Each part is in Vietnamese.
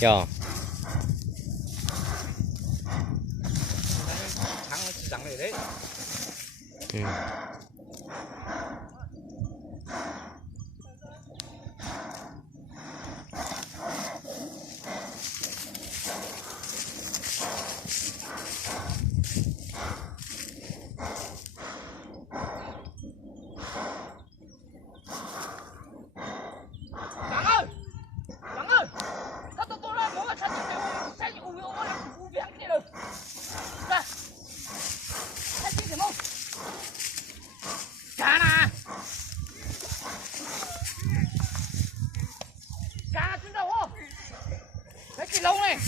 Dạ. Thằng này đấy. Ừ. Lâu này.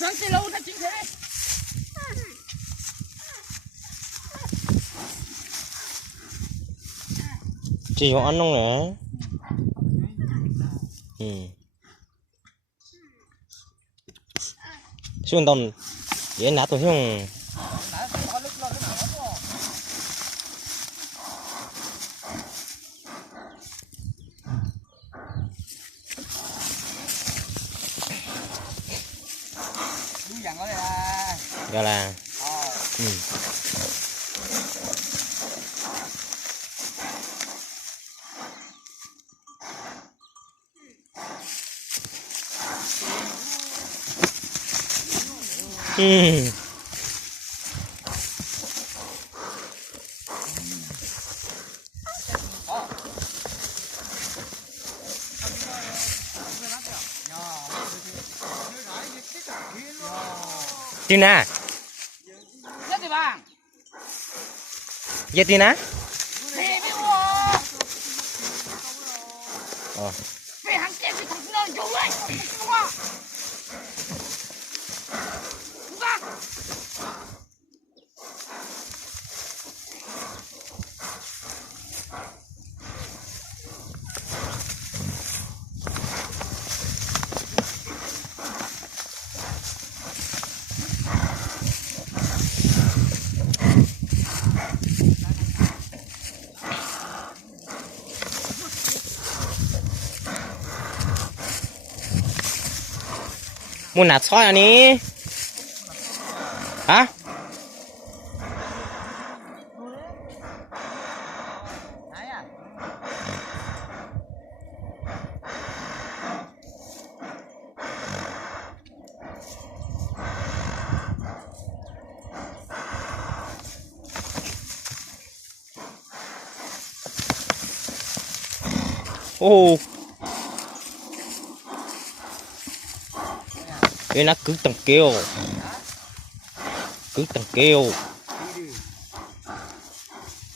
Sáng kia lâu ta chính thế. Chị có ăn không nè? Ừ. Xuống tầm dễ nát tôi không? Gọi là ừ. Ừ. Tina. Dạ Tina. Muốn nạt soi anh đi hả? Ô cái nó cứ tầng kêu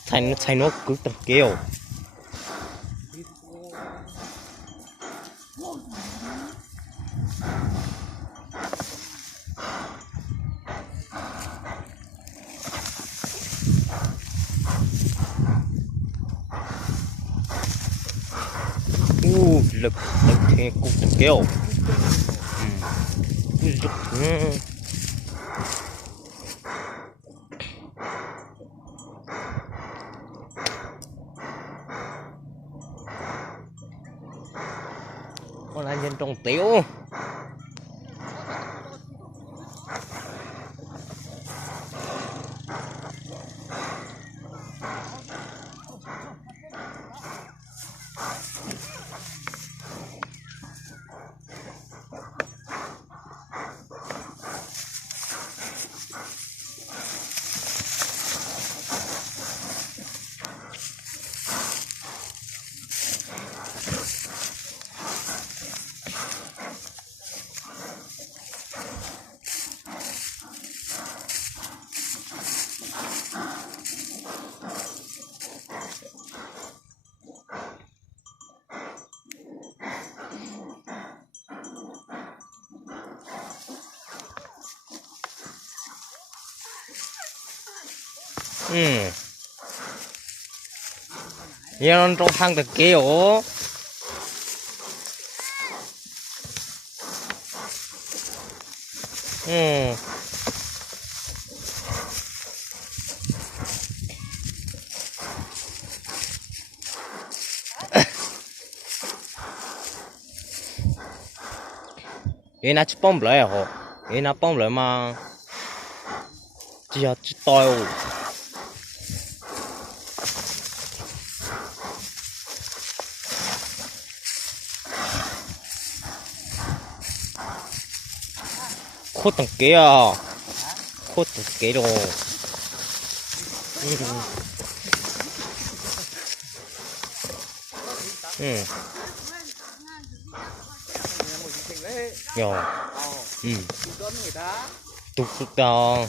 thay nó cứ tầng kêu lực thì cũng tầng kêu con là nhân trồng tiêu. 이런 좀 상득게요. 얘나 치 bom lại hả? 얘 na bom lại mà chỉ là chỉ tao. Khốt thằng kia à? Khốt thằng kia rồi. Rồi. Tục tục đó.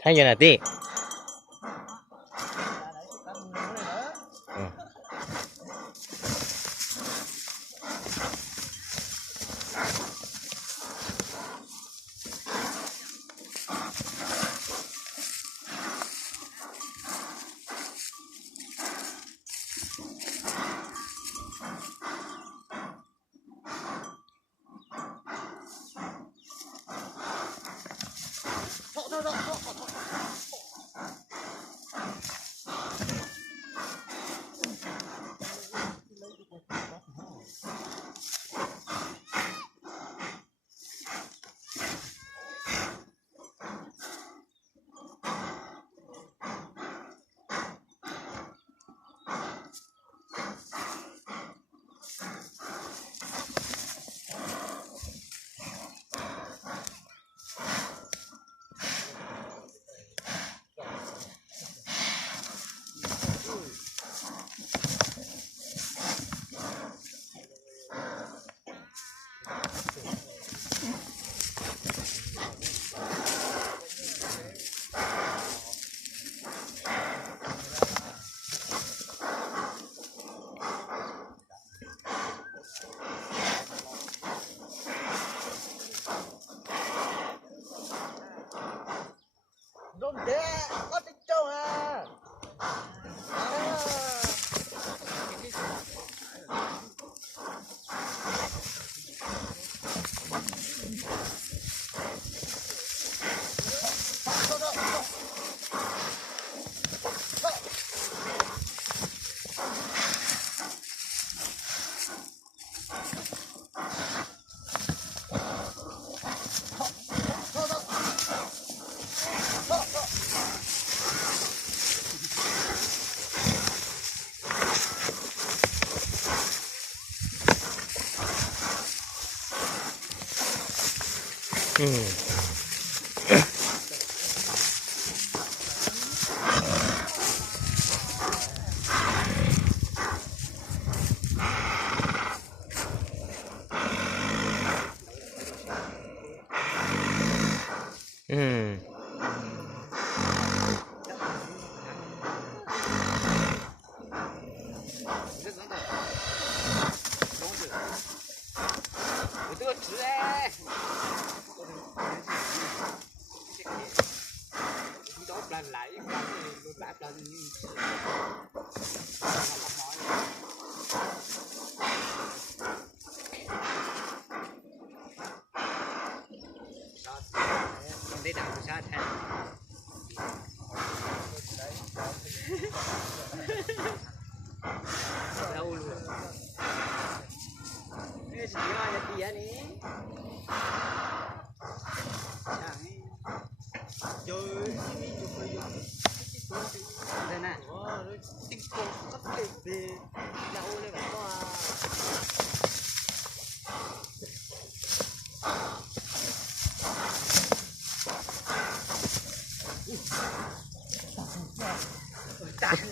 Thấy giờ này đi.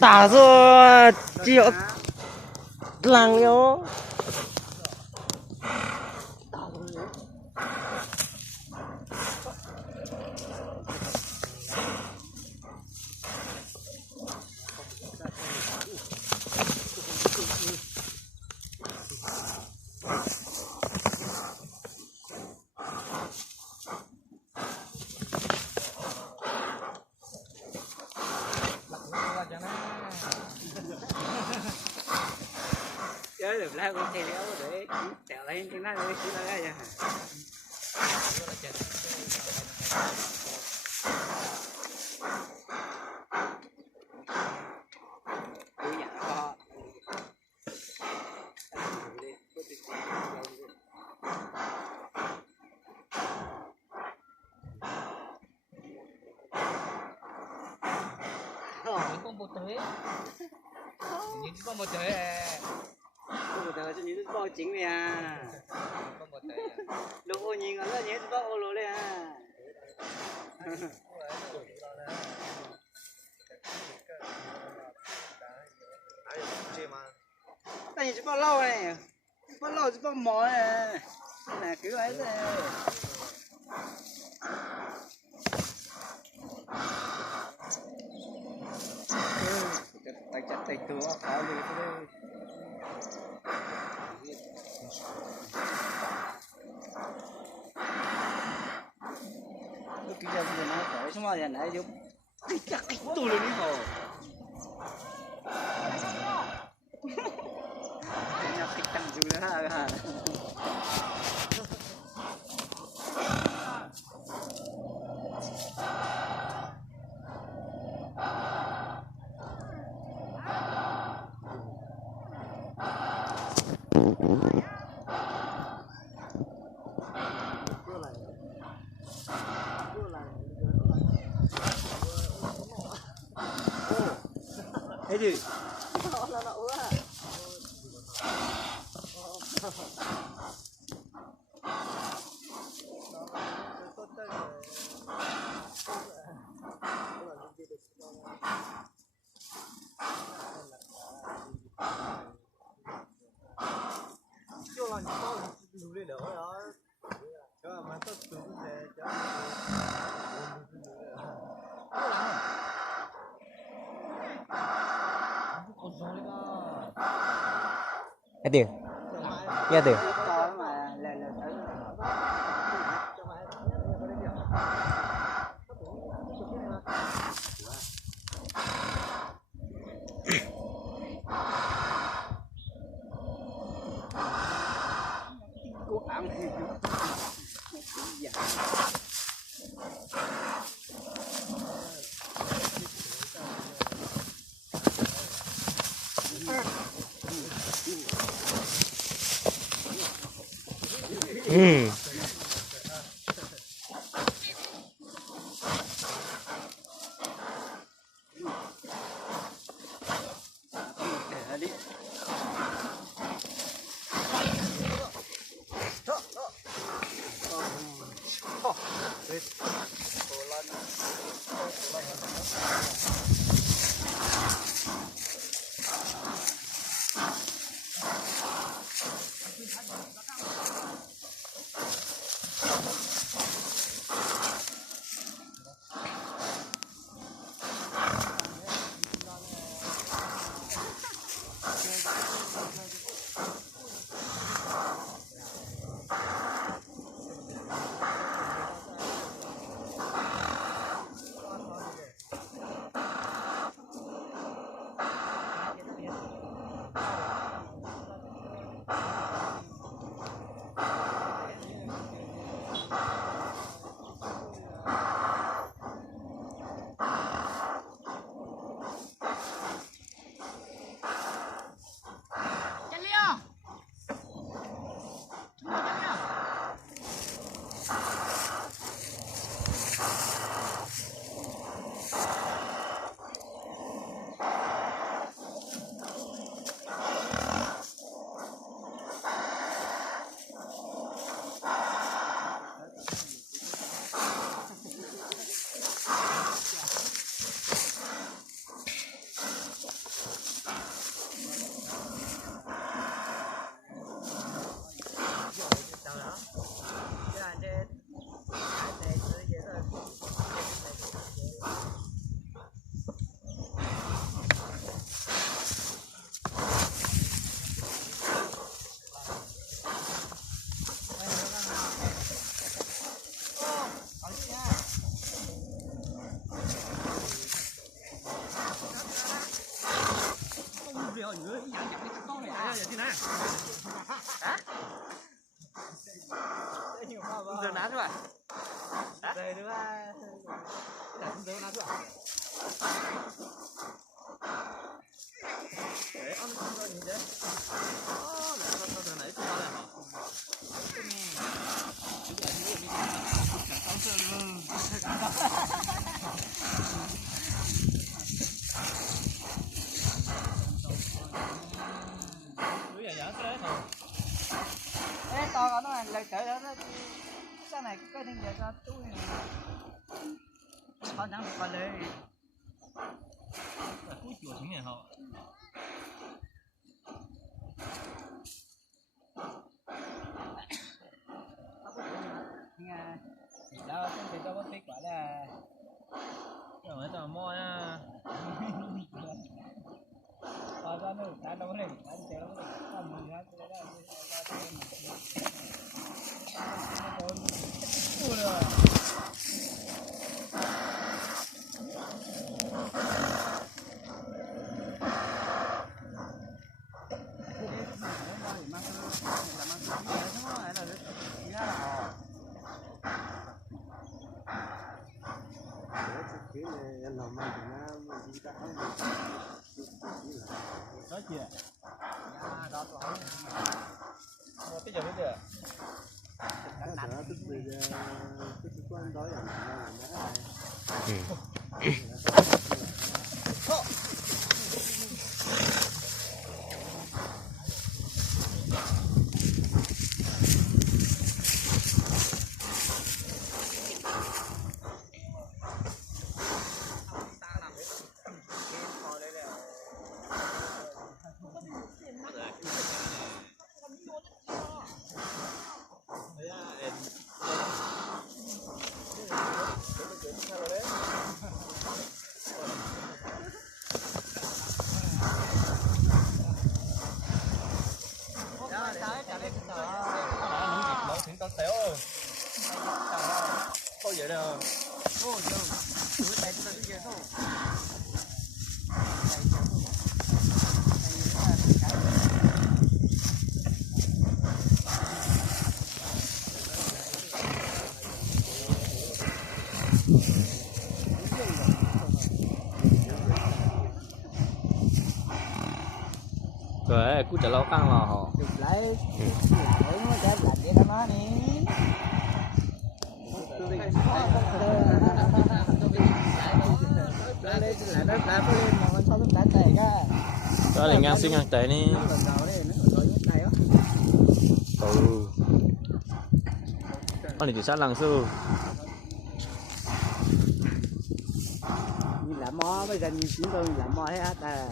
打着只有狼哟。Chơi được lại con theo để tẹo lên cái này chỉ là cái gì con bột tới những con bột tới một giờ cho những con chính về à con bột tới lúc ô nhìn là nhớ con ô lô lên à tại vì bao lâu này bao lâu chứ bao mỏ này là cứ ấy rồi chặt tay tua khó đi thôi cái giờ thì nó khỏi xong rồi này giúp cái chắc cái tua luôn đi hồ nhập cái tăng dữ nữa ha thế gì Cái tiền. Cái tiền. mà lại tới đó sau này cái thing giờ ra túi họ chẳng phải lấy Cú chùa chính này họ. đó thì tôi có kết quả là Rồi tao mo nha. ra nữa ta đâu lên ta chơi đâu lên ta mừng ra chơi ra Nói chuyện. đó tôi Một cái giờ bây giờ. Tao xéo rồi. Có vậy đâu. Rồi, cú trả lâu căng là họ. lấy nó đẹp là cái đó nè Đó là ngang xuyên ngang tệ đi. Ừ. Anh chỉ sát lăng sư. làm mò bây giờ nhìn chúng tôi làm mò hết à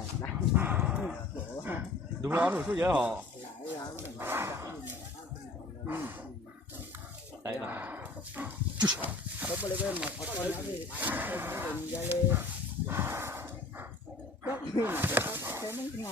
Đúng đó, thủ số dễ họ. Đấy là. có boleh boleh mau foto lagi jale kok saya mungkin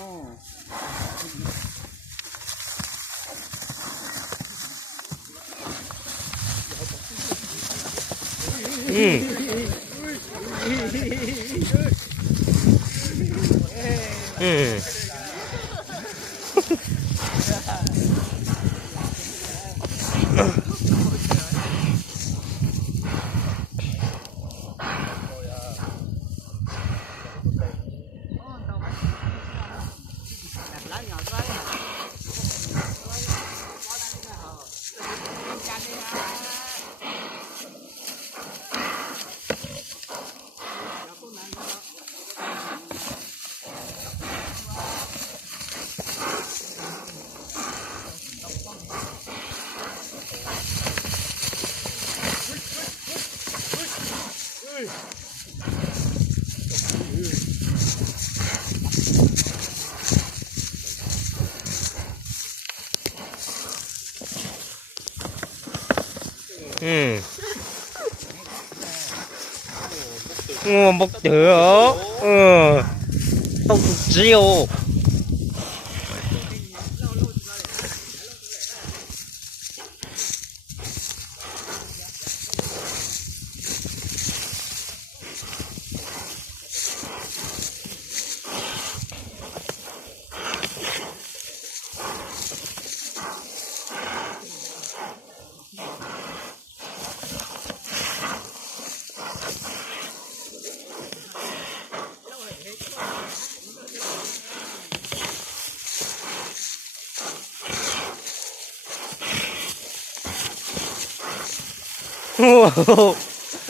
Bốc được. Tao chiều.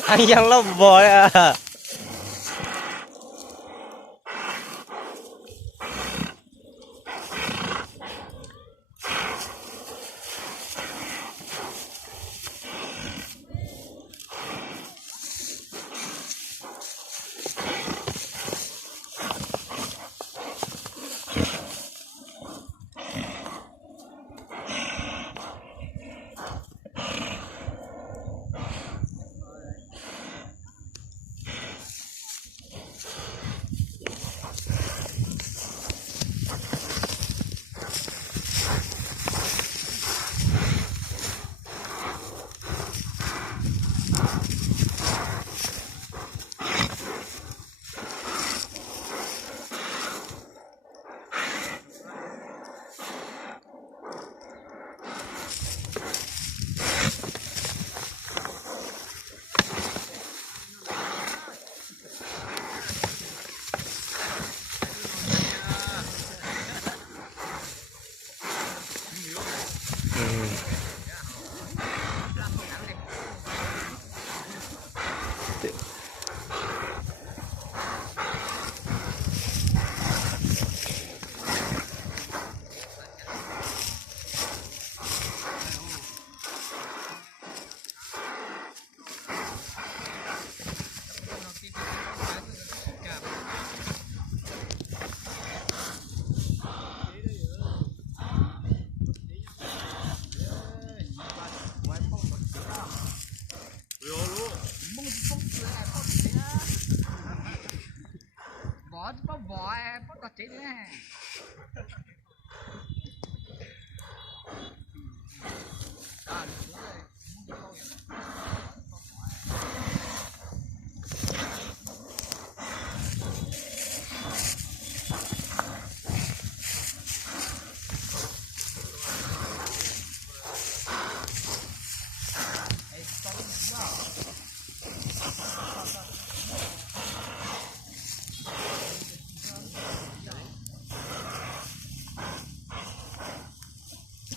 Anh Giang lắm bò à.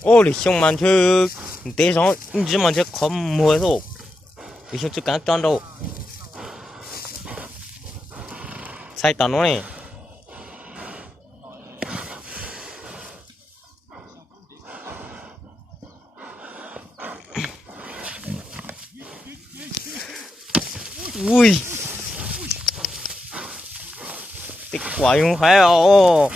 ô thì xong mà chứ tế gió chứ mà chứ khó mùa thôi thì xong chứ cá tròn đâu sai tao nó này ui tích quả không phải đâu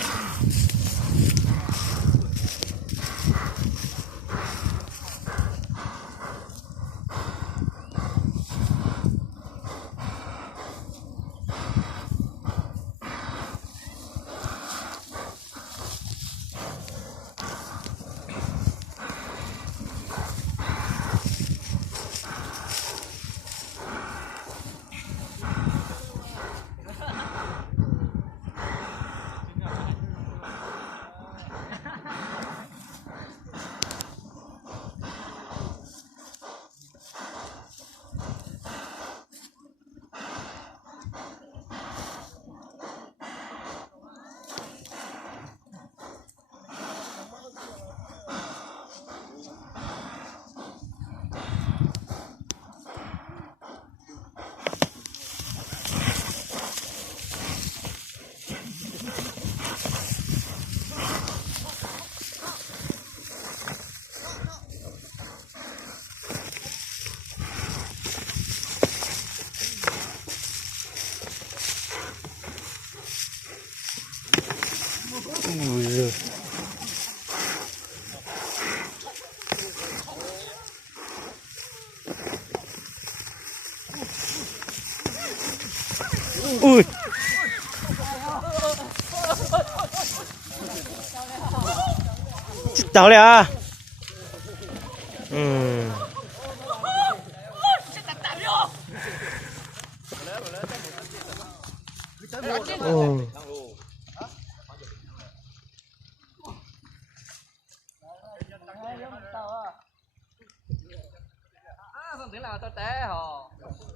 ui giời. Ui cháu này à Không thể nào tao té hò